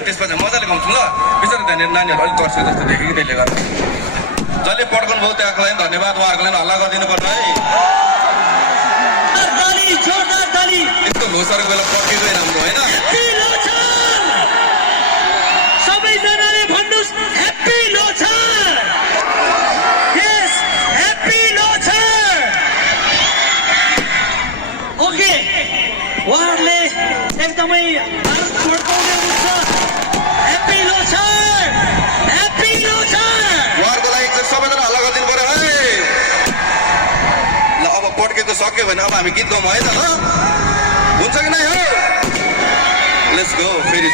त्यसपछि मजाले गाउँछु ल बिचरा त्यहाँनिर नानीहरू अलिक तर्सियो जस्तो देखेँ कि त्यसले गर्दा जसले पड्काउनु भयो त्यहाँको लागि धन्यवाद उहाँहरूको लागि हल्ला गरिदिनु पर्छ है यस्तो लोसरको बेला पड्किँदै राम्रो होइन सबैजनाले भन्नुहोस् ह्याप्पी लोछर यस ह्याप्पी लोछर ओके उहाँहरूले एकदमै भारत पड्काउने हुन्छ ह्याप्पी लोछर ह्याप्पी लोछर उहाँहरूको लागि चाहिँ सबैजना हल्ला गरिदिनु पर्यो है ल अब पड्केको सक्यो भने अब हामी गीत गाउँ है त ल हुन्छ कि नै हो लेट्स गो फेरि